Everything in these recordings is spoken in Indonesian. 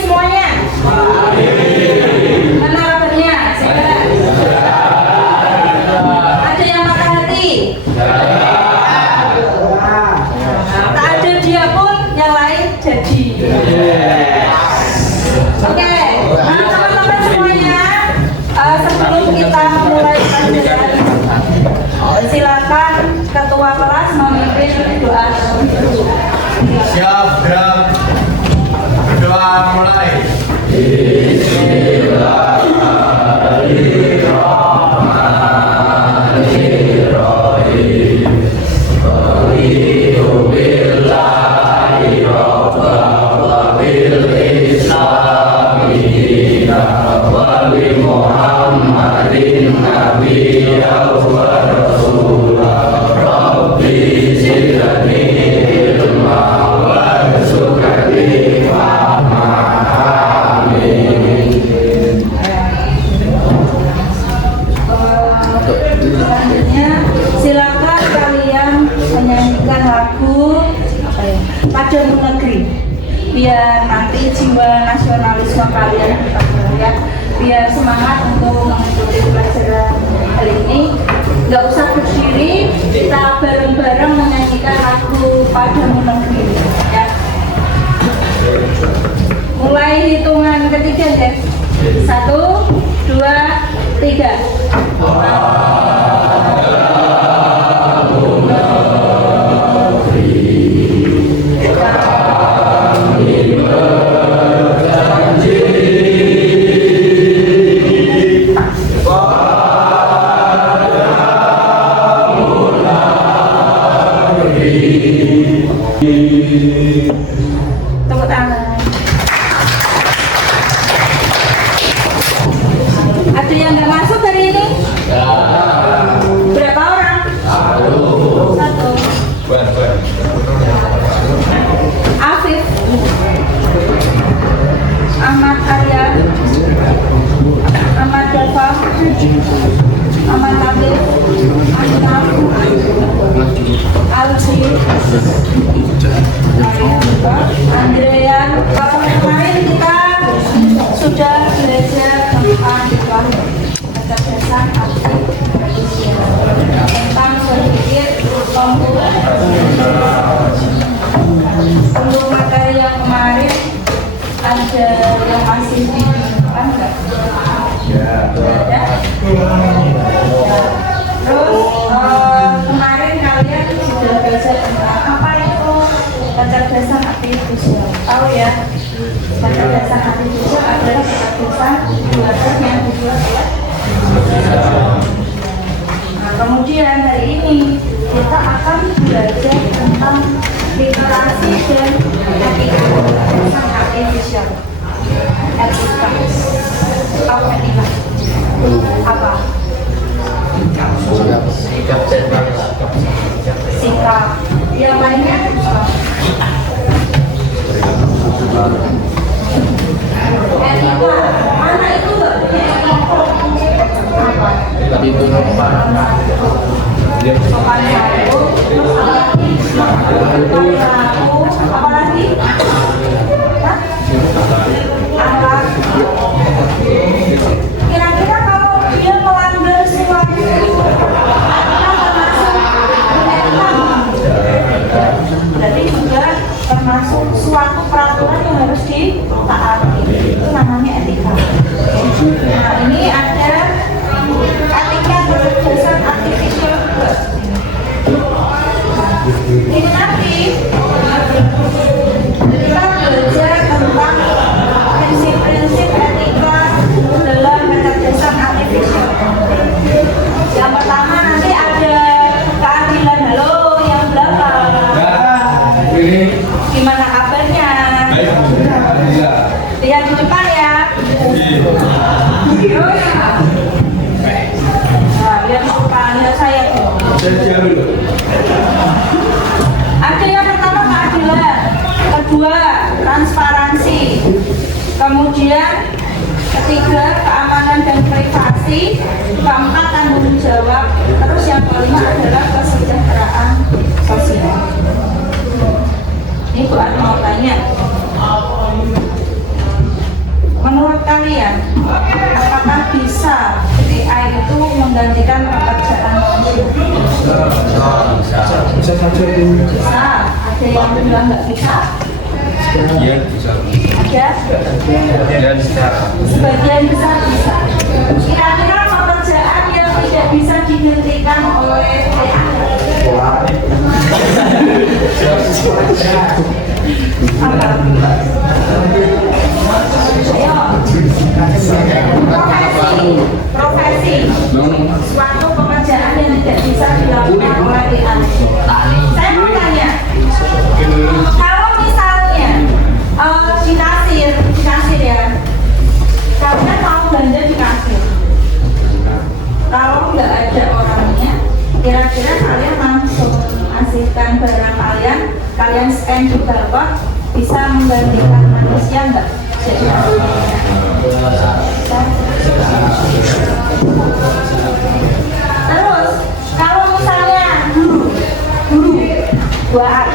semuanya. Mana kabarnya? Sehat? Ada yang patah hati? Tak ada dia pun yang lain jadi. Oke, nah teman-teman semuanya, sebelum kita memulai pelajaran, silakan ketua kelas memimpin doa. Siap, gerak. Doa mulai. Selanjutnya, silakan kalian menyanyikan lagu Padamu Negeri, biar nanti jiwa nasionalisme kalian terbangun ya, biar semangat untuk mengikuti pelajaran hari ini. Nggak usah berdiri, kita bareng-bareng menyanyikan lagu Padamu Negeri ya. Mulai hitungan ketiga ya. 1, 2, 3. Tepuk tangan. Ada yang nggak masuk hari ini? Berapa orang? 1. Afif, Ahmad Arya, Ahmad Dava, Ahmad Tabir, Aminah, Alfi, Andrean. Kalau kemarin kita sudah belajar tentang kecerdasan artifisial, tentang berpikir komputer. Untuk materi yang kemarin ada yang masih dibingungkan nggak? Ada. Terus kemarin kalian sudah belajar tentang apa itu kecerdasan artifisial. Tahu ya? Kecerdasan artifisial adalah kecerdasan buatan yang dibuat oleh. Nah, kemudian hari ini kita akan belajar tentang literasi dan etika kecerdasan artifisial. Etika. Tahu etika? Apa? Sikap. Yang lainnya? Etika. Mana itu loh? Tadi itu apa? Sopan santun. Terus apa lagi? Perilaku. Apa lagi? Hah? Akhlak. Kira-kira kalau dia melanggar sesuatu, berarti juga termasuk suatu peraturan yang harus ditaati. Itu namanya etika. Nah, ini ada etika kecerdasan artifisial. Ini nanti kita belajar tentang prinsip-prinsip etika dalam kecerdasan artifisial. Yang pertama nanti ada keadilan. Halo, yang belakang. Gimana kabarnya? Lihat di depan ya. Nah, lihat di depan, lihat saya. Ada yang pertama keadilan, kedua transparansi, kemudian ketiga keamanan dan privasi, keempat tanggung jawab, terus yang kelima adalah kesejahteraan sosial. Ini buat mau tanya. menurut kalian, apakah bisa AI itu menggantikan pekerjaan manusia? Bisa saja itu. Bisa. Ada yang bilang nggak bisa? Iya bisa. Ada? Ya bisa. Sebagian besar bisa. Kira-kira pekerjaan yang tidak bisa digantikan oleh AI? Apa? Ayo. Profesi. Suatu pekerjaan yang tidak bisa dilakukan oleh AI. Saya mau tanya, kalau misalnya di kasir ya, kalian mau belanja di kasir, kalau nggak ada orangnya, kira-kira kalian langsung asihkan barang kalian scan di bawah, bisa menggantikan manusia nggak? Jadi terus kalau misalnya guru buat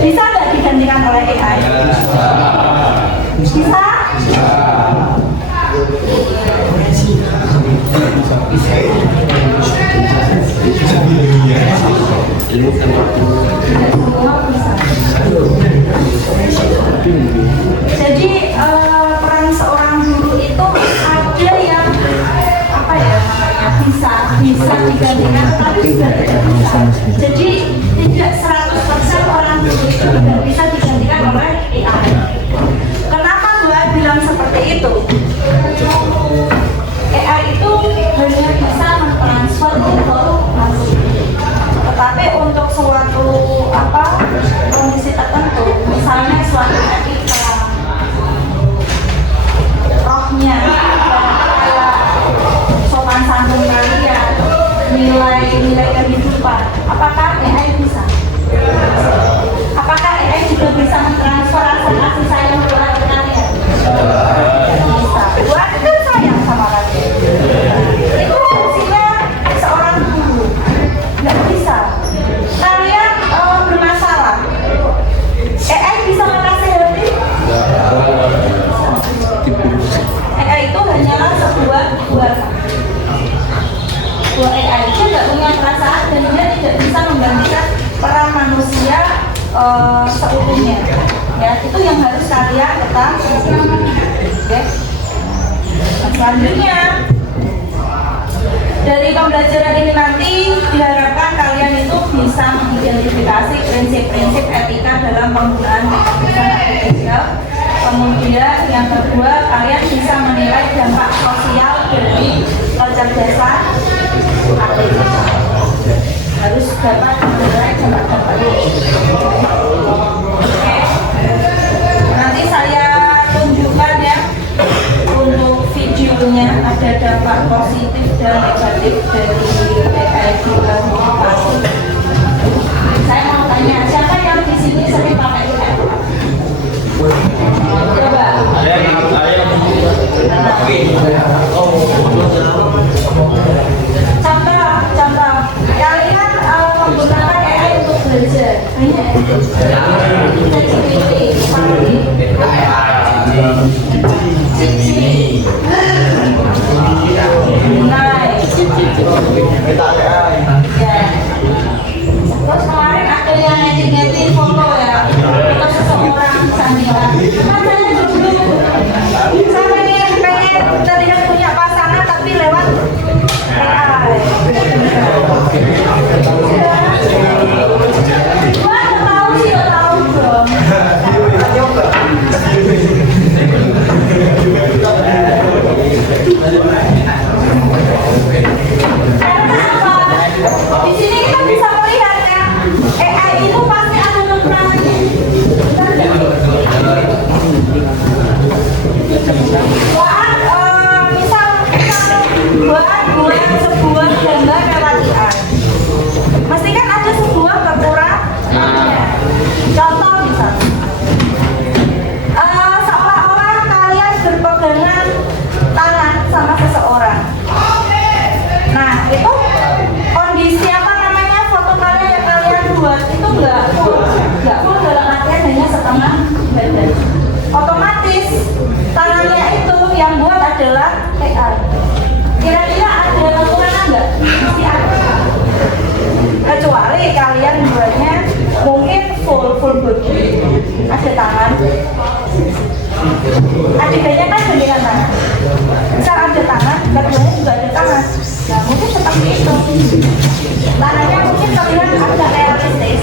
bisa nggak digantikan oleh AI? Bisa? Semua bisa. Jadi peran seorang guru itu ada yang apa ya namanya bisa digantikan tapi juga tidak bisa. Jadi tidak 100% orang guru itu tidak bisa digantikan oleh AI. Kenapa gua bilang seperti itu? AI itu hanya bisa mentransfer informasi, tetapi untuk suatu kondisi tertentu, misalnya suatu etika, rohnya, kayak sopan santun kalian, nilai kehidupan, apakah AI bisa? Apakah AI juga bisa mentransfer rasa kasih sayang buat kalian? Bisa. Buat kan sayang sama kalian. Itu fungsinya seorang guru. Nggak bisa. Kalian bermasalah. AI bisa menasihati? AI itu hanyalah sebuah AI. Dia nggak punya perasaan dan dia tidak bisa menggantikan peran manusia seutuhnya. Ya, itu yang harus kalian ketahui. Oke. Selanjutnya, dari pembelajaran ini nanti diharapkan kalian itu bisa mengidentifikasi prinsip-prinsip etika dalam penggunaan kecerdasan artifisial. Kemudian yang kedua, kalian bisa menilai dampak sosial dari kecerdasan artifisial. Harus dapat menilai dampak-dampak itu. Oke. Nanti saya tunjukkan ya untuk videonya, ada dampak positif dan negatif dari AI dalam komunikasi. Saya mau tanya, siapa yang di sini sering pakai AI? Coba. Contoh, kalian menggunakan AI untuk belajar. Terus kemarin ada yang ngedit foto ya, itu seseorang candikan. Rasanya dulu, saya pengen terlihat punya pasangan tapi lewat AI. Wah, tahu sih, tahu dong. Karena apa? ada tangan. Adegannya kan gandengan tangan. Misal ada tangan, keduanya juga ada tangan. Nah, mungkin seperti itu. Tangannya mungkin terlihat agak realistis,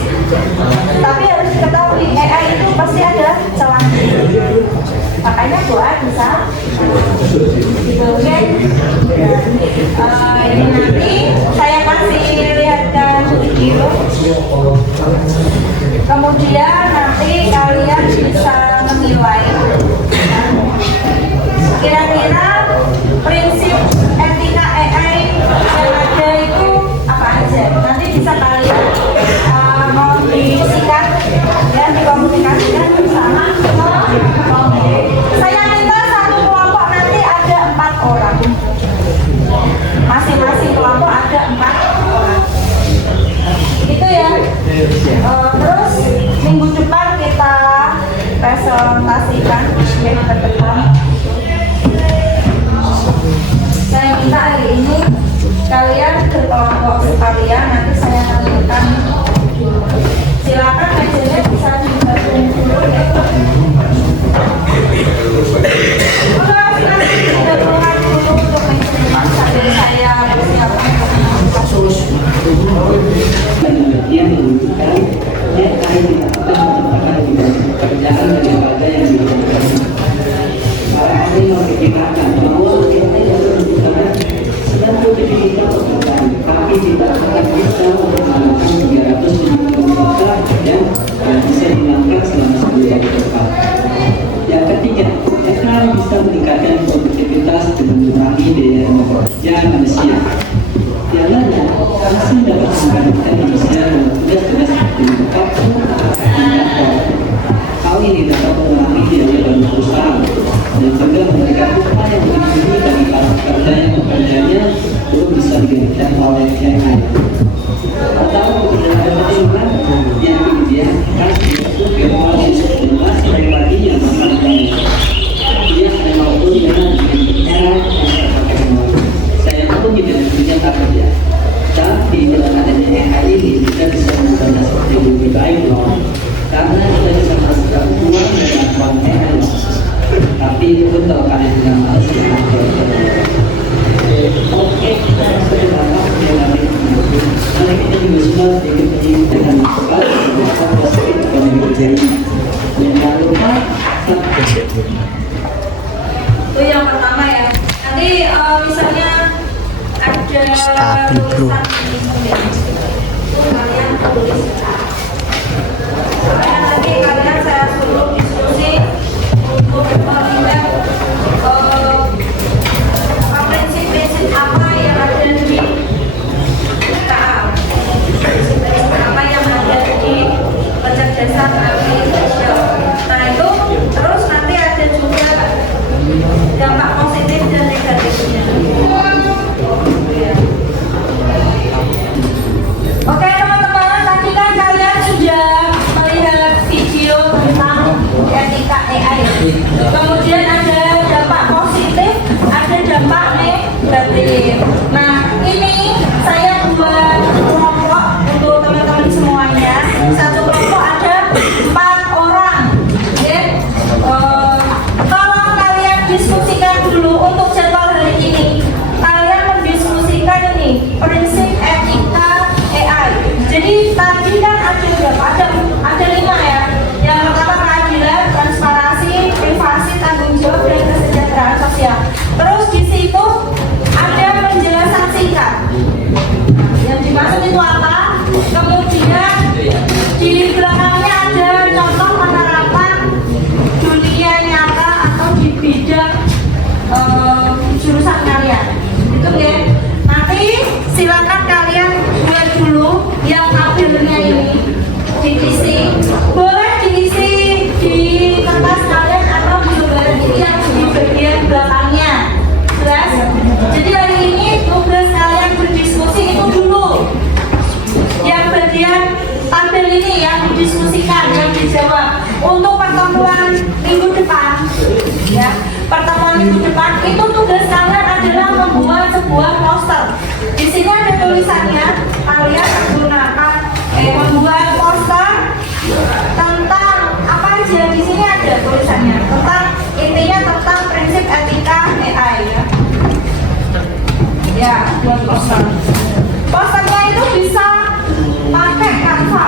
tapi harus diketahui AI itu pasti ada celahnya. Makanya doa bisa gitu, oke? Ini nanti saya kasih lihatkan video. Kemudian nanti kalian bisa menilai kira-kira prinsip etika AI yang ada itu apa aja. Nanti bisa kalian mengisikan ya, dikomunikasikan bersama. Saya minta satu kelompok nanti ada 4 orang. Masing-masing kelompok ada 4 orang. Itu ya. Terus minggu depan kita presentasikan ke depan. Saya minta hari ini kalian berkelompok sekalian, nanti saya tampilkan. Silakan mejanya bisa digabung dulu ya. Nanti digabungkan dulu untuk meja sambil saya persiapkan yang menunjukkan yang akan dilakukan menciptakan pekerjaan daripada yang dilakukan. Para ahli memperkirakan bahwa kita yang menciptakan sedang memiliki pekerjaan, tapi tidak akan bisa melakukan 300 dan bisa dilakukan selama 10 tahun ke depan. Yang ketiga, akan bisa meningkatkan produktivitas dengan mengurangi biaya kerja manusia. Yang lainnya, masih dapat menggantikan manusia dengan tugas-tugas seperti membuka kantor. Hal ini dapat mengurangi biaya dan perusahaan dan juga memberikan upaya yang lebih tinggi bagi para pekerja yang pekerjaannya belum bisa digantikan oleh yang lain. Atau pekerjaan pekerjaan yang kemudian harus disebut virtual jelas sekali lagi yang sangat baik. Dia hanya maupun dengan era saya pun tidak punya kerja, tapi dengan adanya AI ini kita bisa menggunakan seperti lebih baik loh, karena kita bisa menghasilkan uang dengan konten loh. Tapi itu betul kalian tidak malas dengan konten. Oke, kita sudah dapat mengalami karena kita juga sudah sedikit menyinggung dengan cepat dan positif dan jangan lupa itu yang pertama ya. Nanti misalnya ada tulisan ini itu kalian tulis. Nanti kalian saya suruh diskusi untuk melihat prinsip-prinsip apa yang ada di KA, prinsip-prinsip apa yang ada di kecerdasan artificial. Nah itu terus nanti ada juga dampak positif dan negatifnya. Oke teman-teman, tadi kan kalian sudah melihat video tentang etika AI. Kemudian ada dampak positif, ada dampak negatif. Nah ini saya buat kelompok untuk teman-teman semuanya. Satu kelompok ada 4 orang. Ya. Tolong kalian diskusikan dulu untuk jadwal hari ini. Kalian mendiskusikan ini prinsip etika AI. Jadi tadi kan ada berapa? Ada 5 ya. Yang pertama keadilan, transparansi, privasi, tanggung jawab dan kesejahteraan sosial. Terus di situ ada penjelasan singkat. Yang dimaksud itu apa? Kemudian di belakangnya ada contoh penerapan dunia nyata atau di bidang jurusan kalian. Itu ya. Nanti silakan kalian buat dulu yang tabelnya ini diisi. Boleh diisi di kertas kalian atau di lembaran ini yang di bagian belakangnya. Jelas? Jadi hari ini tugas kalian berdiskusi itu dulu. Yang bagian tabel ini yang didiskusikan, yang dijawab. Untuk pertemuan minggu depan, ya, pertemuan minggu depan itu tugas kalian adalah membuat sebuah poster. Di sini ada tulisannya, kalian menggunakan membuat poster tentang apa aja ada tulisannya tentang intinya tentang prinsip etika AI ya. Ya, buat poster. Posternya itu bisa pakai Canva,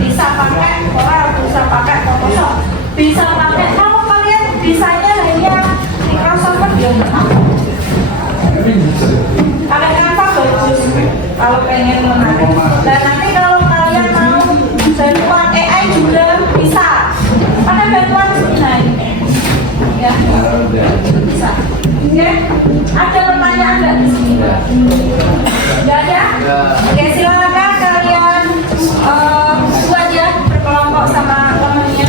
bisa pakai Corel, bisa pakai Photoshop, bisa pakai kalau kalian desainnya hanya Microsoft Word ya enggak. Pakai Canva bagus kalau pengen menarik. Dan nanti kalau kalian mau bantuan AI juga bisa pakai bantuan Gemini ya bisa. Oke, ada pertanyaan nggak di sini? Nggak ada? Oke, silakan kalian buat ya berkelompok sama temannya.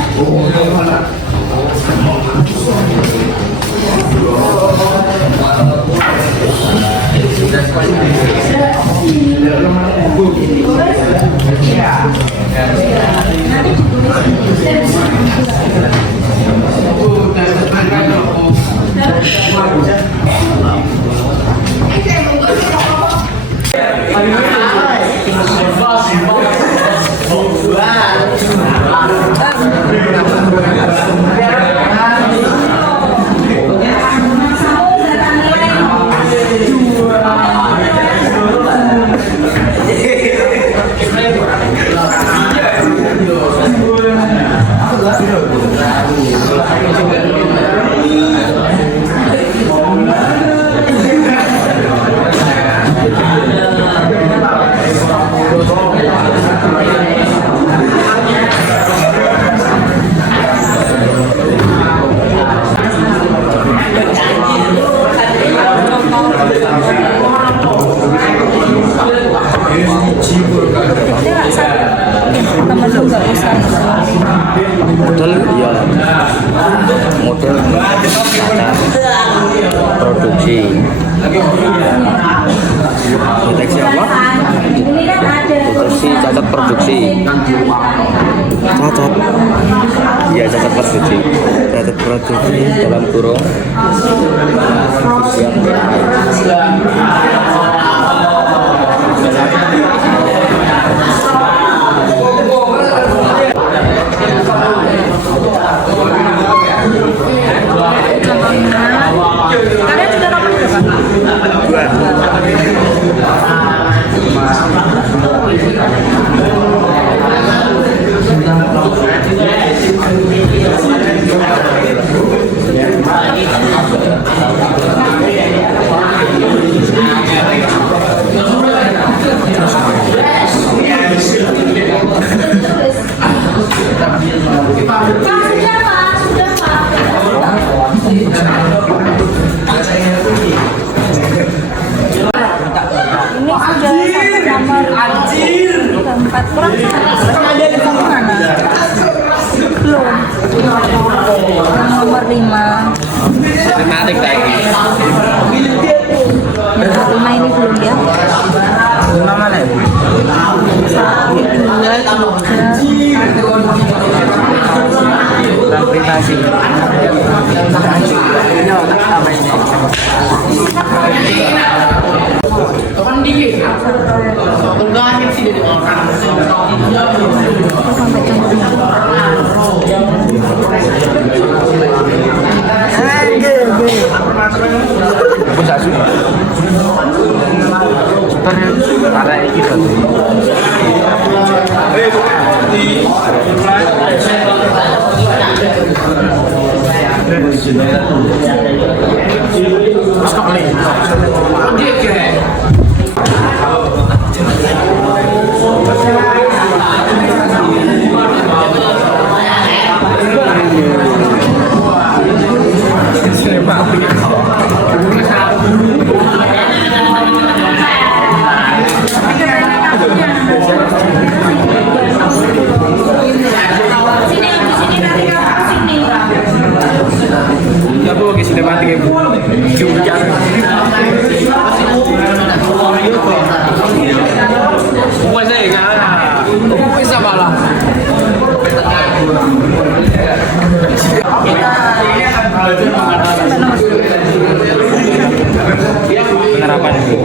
Model ya model produksi deteksi apa? Deteksi cacat produksi cacat iya cacat produksi dalam kurung Kalian sudah dapat tempat kurang ada di mana? Belum. Nomor 5. menarik lagi Nomor 5 ini belum ya? 5 mana ya? 1, 2, 3. privasi ini apa ini? Ada gitu. Penerapan itu.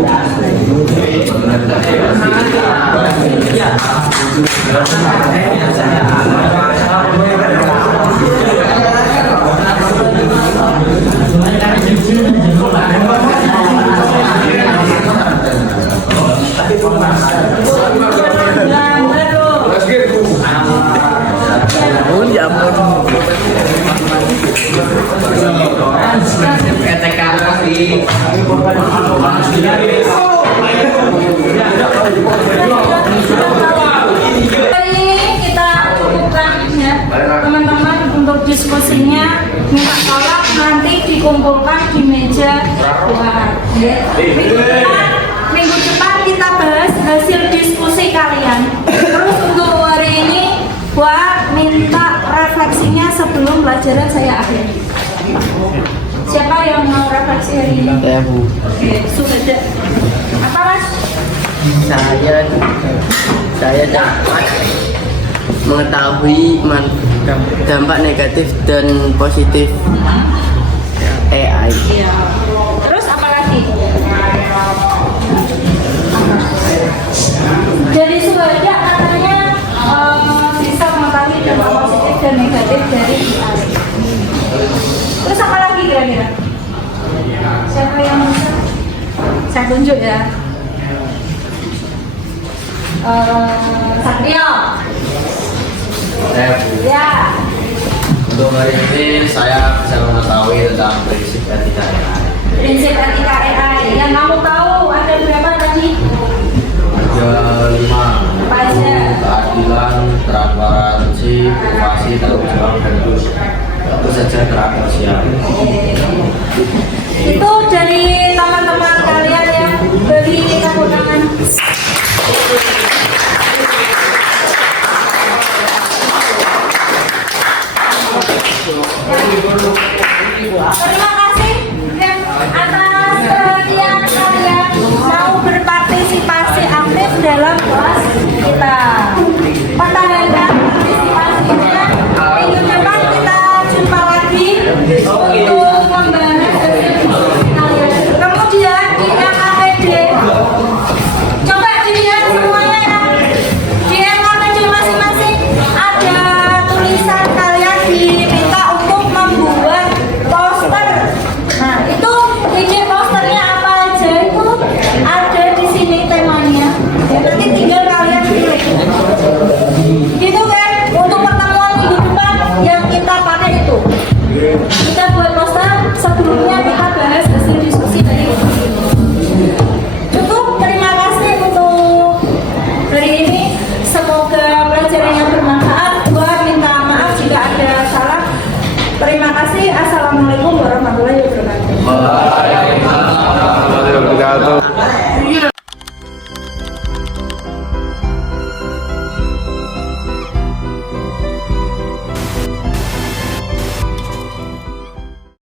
Hari ini kita cukupkan ya teman-teman untuk diskusinya, minta tolong nanti dikumpulkan di meja luar. Ya. Minggu depan kita bahas hasil diskusi kalian. Terus untuk hari ini buat minta refleksinya sebelum pelajaran saya akhiri. Siapa yang mau refleksi hari ini? Saya Bu. Oke, sudah ada. Apa Mas? Saya dapat mengetahui dampak negatif dan positif AI. Iya. Terus apa lagi? Dari Suhaja katanya bisa mengetahui dampak positif dan negatif dari AI. Terus apa lagi kira-kira? Siapa yang bisa? Saya tunjuk ya. Satrio. Ya. Untuk hari ini saya bisa mengetahui tentang prinsip etika AI. Prinsip etika AI. Yang kamu tahu ada berapa tadi? Ada 5. Apa aja? Keadilan, transparansi, inovasi, tanggung jawab, dan tentu saja keakurasian. Itu dari teman-teman kalian yang beri tepuk tangan. Terima kasih